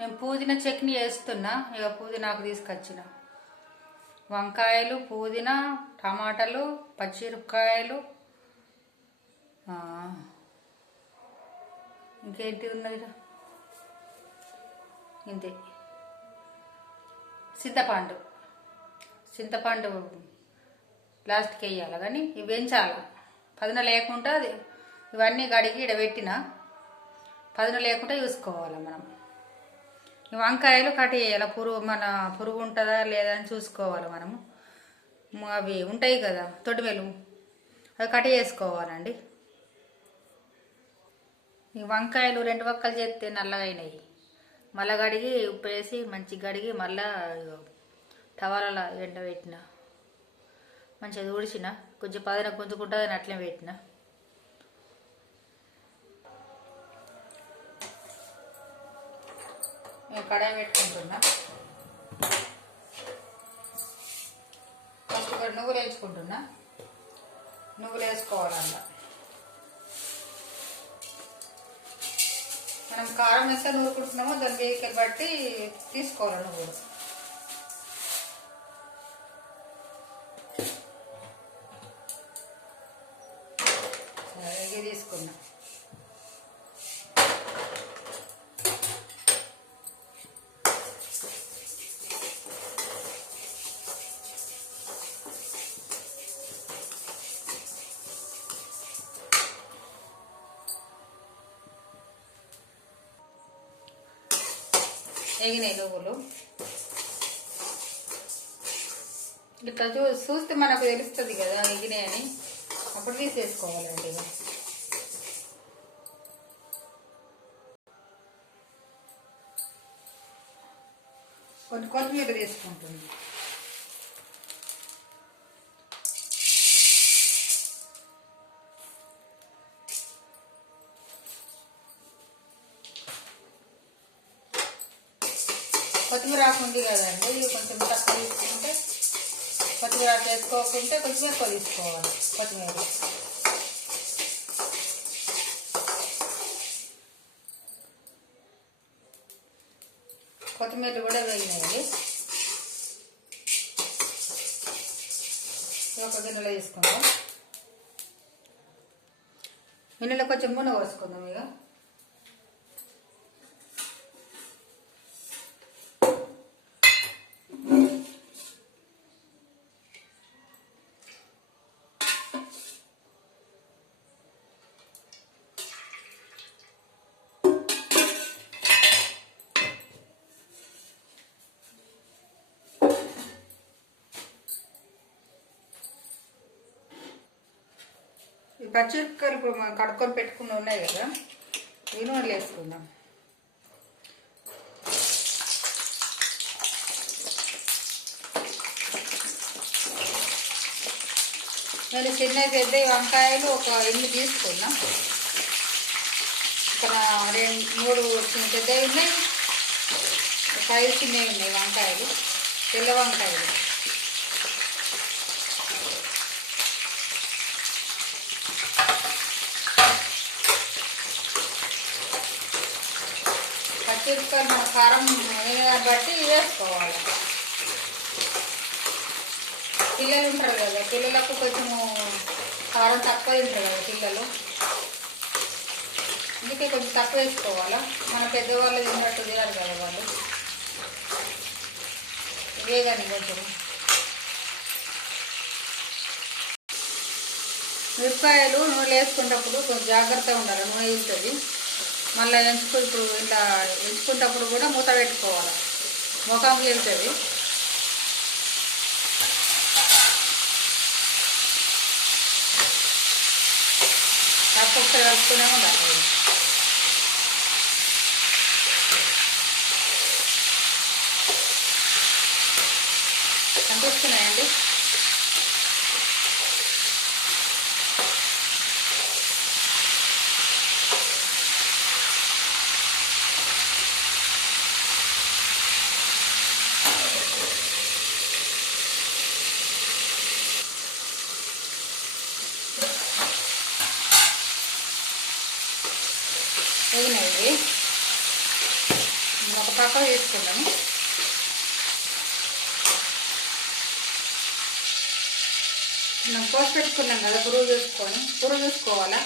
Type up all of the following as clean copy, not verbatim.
నేను పుదీనా చట్నీ వేస్తున్నా. ఇక పుదీనాకు తీసుకొచ్చిన వంకాయలు, పుదీనా, టమాటాలు, పచ్చిమిరపకాయలు, ఇంకేంటి ఉన్నది ఇంతే. చింతపండు లాస్ట్కి వేయాలి, కానీ ఇవి వేయించాలి. పదున లేకుండా ఇవన్నీ కడిగి ఇడబెట్టిన పదున లేకుండా చూసుకోవాలి మనం. ఈ వంకాయలు కట్ చేయాలి, పురుగు ఉంటుందా లేదా అని చూసుకోవాలి మనము. అవి ఉంటాయి కదా తొడిమెలు, అవి కట్ చేసుకోవాలండి. ఈ వంకాయలు 2 వక్కలు చేస్తే నల్లగా అయినాయి. మళ్ళీ కడిగి ఉప్పు వేసి మంచిగా కడిగి మళ్ళీ టవాలలో ఎండబెట్టిన, మంచిగా ఊడిచిన, కొంచెం పదిన గుంజుకుంటుందని అట్లే పెట్టిన. నేను కడాయి పెట్టుకుంటున్నా. ఫస్ట్ ఇక్కడ నువ్వులు వేసుకుంటున్నా. నువ్వులు వేసుకోవాలన్న మనం కారం ఎంత నూరుకుంటున్నామో దాని వేగికలు బట్టి తీసుకోవాలి నువ్వులు. వేగి తీసుకున్నా. ఎగినాయి నువ్వులు. ఇట్లా చూస్తే మనకు తెలుస్తుంది కదా ఎగినాయని, అప్పుడు తీసేసుకోవాలండి. కొన్ని కొత్తిమీర తీసుకుంటుంది. కొత్తిమీర ఆకు ఉంది కదండి, కొంచెం తక్కువ తీసుకుంటే, కొత్తిమీర ఆకు వేసుకోకుంటే కొంచెం ఎక్కువ తీసుకోవాలి. కొత్తిమీర కూడా వేగినాయి. ఒక గిన్నెలో తీసుకుందాం. గిన్నెలో కొంచెం నూనె పోసుకుందాం. ఇక ఈ పచ్చిమిరపకాయలు ఇప్పుడు మనం కడుక్కొని పెట్టుకుని ఉన్నాయి కదా, ఈ నూనెలు వేసుకుందాం. నేను చిన్న పెద్ద వంకాయలు ఒక 8 తీసుకున్నాం. ఇక్కడ 3 పెద్దవి ఉన్నాయి, ఒక 5 చిన్నవి ఉన్నాయి వంకాయలు, తెల్ల వంకాయలు. పచ్చిమిరపకాయలు మన కారం బట్టి వేసుకోవాలి. పిల్లలు ఉంటారు కదా, పిల్లలకు కొంచెము కారం తక్కువ తింటారు కదా పిల్లలు, అందుకే కొంచెం తక్కువ వేసుకోవాలా. మన పెద్దవాళ్ళు తిన్నట్టు తినారు కదా వాళ్ళు. వేగాని కొంచెం మిరపకాయలు నూనె వేసుకున్నప్పుడు కొంచెం జాగ్రత్తగా ఉండాలి, నూనె వెళ్తుంది. మళ్ళీ ఇప్పుడు ఇలా ఎంచుకునేటప్పుడు కూడా మూత పెట్టుకోవాలి, ముఖంలో వెళ్తుంది. తప్పొకసారి కలుపుతూనే ఉండాలి. కనిపిస్తున్నాయండి. వేగినాయి. ఒక పక్క వేసుకుందాము. మనం కోసి పెట్టుకున్నాం కదా, పురుగు చూసుకోవాలా.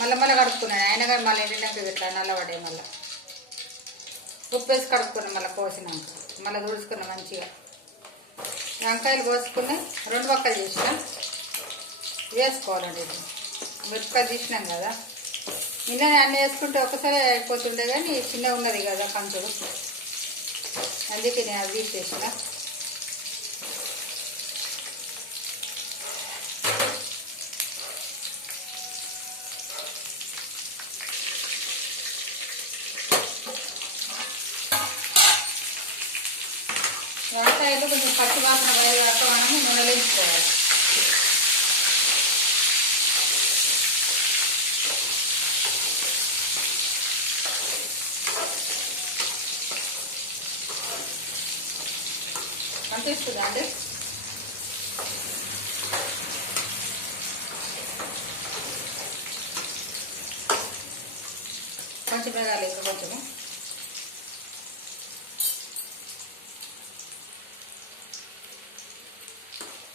మళ్ళీ కడుక్కున్నాను. అయినా కానీ మళ్ళీ ఎండినాక ఇట్లా నల్లబడే. మళ్ళీ ఉప్పు వేసి కడుక్కున్నాం. మళ్ళీ కోసినాక మళ్ళీ తుడుచుకున్నాం మంచిగా. వంకాయలు కోసుకుని 2 పక్కలు చేసిన వేసుకోవాలండి. ఇది మిరపకాయలు తీసినాం కదా, నిన్ననే అన్నీ వేసుకుంటే ఒకసారి అయిపోతుండే, కానీ చిన్నగా ఉన్నది కదా కంచుడు, అందుకే నేను అది తీసేసిన. వంకాయలు కొంచెం పచ్చి వాసన పోయేదాకా మనము నూనెలో వేసుకోవాలి. కనిపిస్తుందా అండి? కొంచెం వేగాలి, ఇంకా కొంచెము.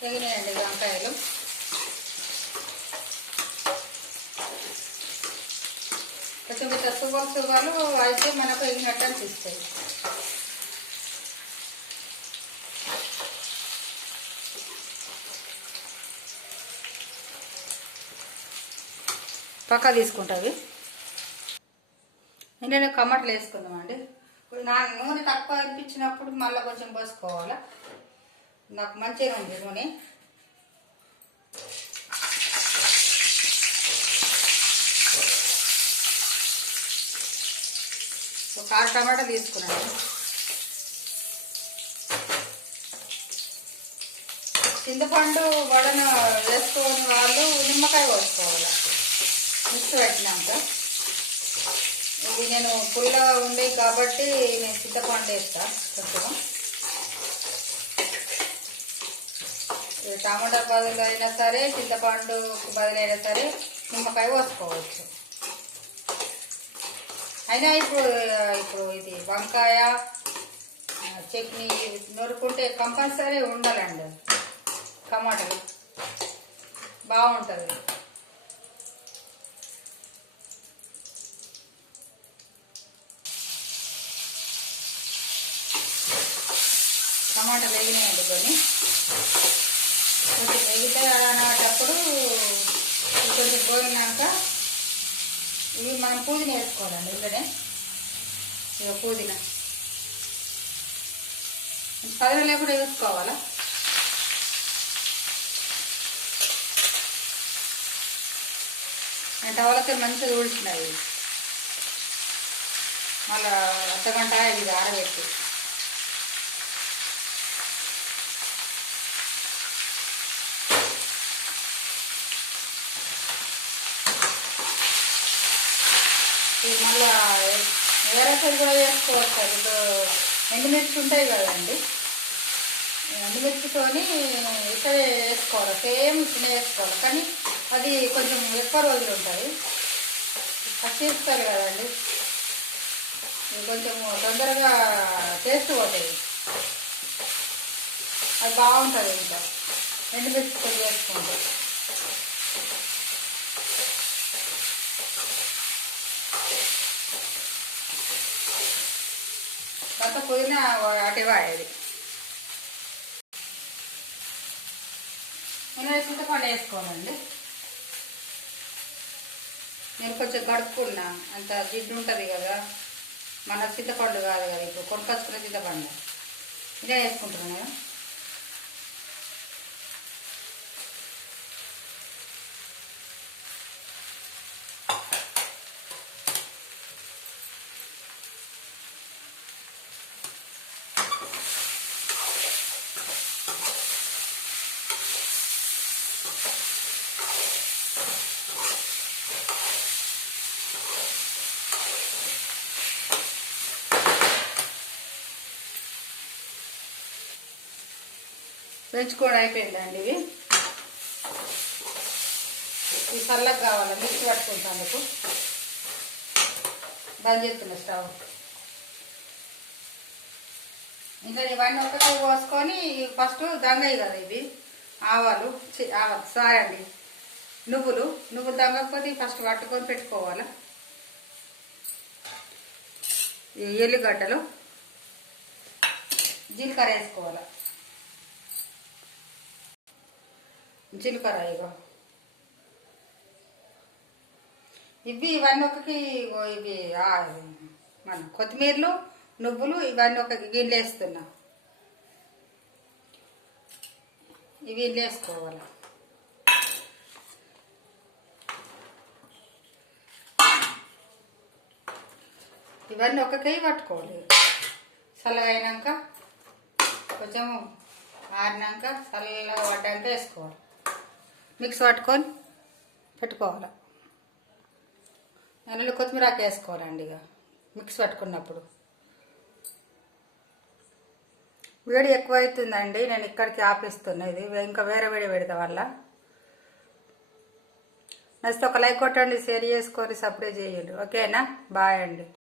వేగినాయండి వంకాయలు. కొంచెం ఇట్లా సువ్వలు అయితే మనకు వేగినట్టు అనిపిస్తాయి. పక్కా తీసుకుంటావి. నేను టమాటాలు వేసుకుందామండి. నాకు నూనె తక్కువ అనిపించినప్పుడు మళ్ళీ కొంచెం పోసుకోవాలి. నాకు మంచిగా ఉంది నూనె. ఒక 6 టమాటా తీసుకున్నాను. చింతపండు వడన వేసుకొని వాళ్ళు నిమ్మకాయ పోసుకోవాలి మిక్స్ పెట్టినాక. ఇది నేను పుల్లగా ఉండే కాబట్టి నేను చింతపండు వేస్తా కొంచెం. టమాటా బదులు అయినా సరే, చింతపండు బదులైనా సరే నిమ్మకాయ పోసుకోవచ్చు. అయినా ఇప్పుడు ఇది వంకాయ చట్నీ నూరుకుంటే కంపల్సరీ ఉండాలండి. టమాటాలు బాగుంటుంది. టమాటాలు వేగినాయండి కొన్ని. కొంచెం వేగితే అనేటప్పుడు కొంచెం పోయినాక ఇవి మనం పుదీనా వేసుకోవాలండి. ఇక్కడే ఇక పుదీనా పదనలే కూడా వేసుకోవాలా. నేను టవలకి మంచిగా ఊడ్చినవి. మళ్ళా అర్ధగంట ఇది ఆరబెట్టి మళ్ళా వేరేసారి కూడా వేసుకోవచ్చు. ఇప్పుడు ఎండుమిర్చి ఉంటాయి కదండి, ఎండుమిర్చితోని ఇక్కడ వేసుకోవాలి. సేమ్ ఇట్లా వేసుకోవాలి, కానీ అది కొంచెం ఎక్కువ రోజులు ఉంటుంది. పచ్చిస్తారు కదండి, ఇది కొంచెం తొందరగా టేస్ట్ పోతుంది. అది బాగుంటుంది. ఇంకా ఎండుమిర్చితో వేసుకుంటే అంత పుదీనా అటివాడేది. నేను చింతపండు వేసుకోవాలండి. నేను కొంచెం కడుక్కున్నా, అంత జిడ్డు ఉంటుంది కదా, మన చింతపండు కాదు కదా, ఇప్పుడు కొనుకొచ్చుకున్న చింతపండు ఇదే వేసుకుంటున్నాను కదా. పెంచుకోవడం అయిపోయిందండి. ఇవి చల్లగా కావాలి, మిక్సీ పట్టుకుంటాను. బంద్ చేస్తున్నా స్టవ్. ఇంకా ఇవన్నీ ఒక్కటే పోసుకొని ఫస్ట్ దంగయి కదా ఇవి ఆవాలు సారీ అండి నువ్వులు దంగకపోతే ఫస్ట్ పట్టుకొని పెట్టుకోవాలి. ఎల్లిగడ్డలు జీలకర్ర వేసుకోవాలి. జీలకర్ర ఇవన్నీ ఒకకి ఇవి మన కొత్తిమీరలు నువ్వులు ఇవన్నీ ఒక గిన్నె వేస్తున్నా. ఇవి వేసుకోవాలి. ఇవన్నీ ఒక్కకే పట్టుకోవాలి. చల్లగా అయినాక కొంచెం ఆరినాక చల్లగా పడ్డాక వేసుకోవాలి. మిక్స్ పట్టుకొని పెట్టుకోవాలి. అందులో కొత్తిమీర ఆకు వేసుకోవాలండి. ఇక మిక్స్ పట్టుకున్నప్పుడు వేడి ఎక్కువ అవుతుందండి. నేను ఇక్కడికి ఆపిస్తున్నా. ఇది ఇంకా వేరే వేడి పెడతా వల్ల. నచ్చితే ఒక లైక్ కొట్టండి, షేర్ చేసుకొని సబ్స్క్రైబ్ చేయండి. ఓకేనా? బాయ్ అండి.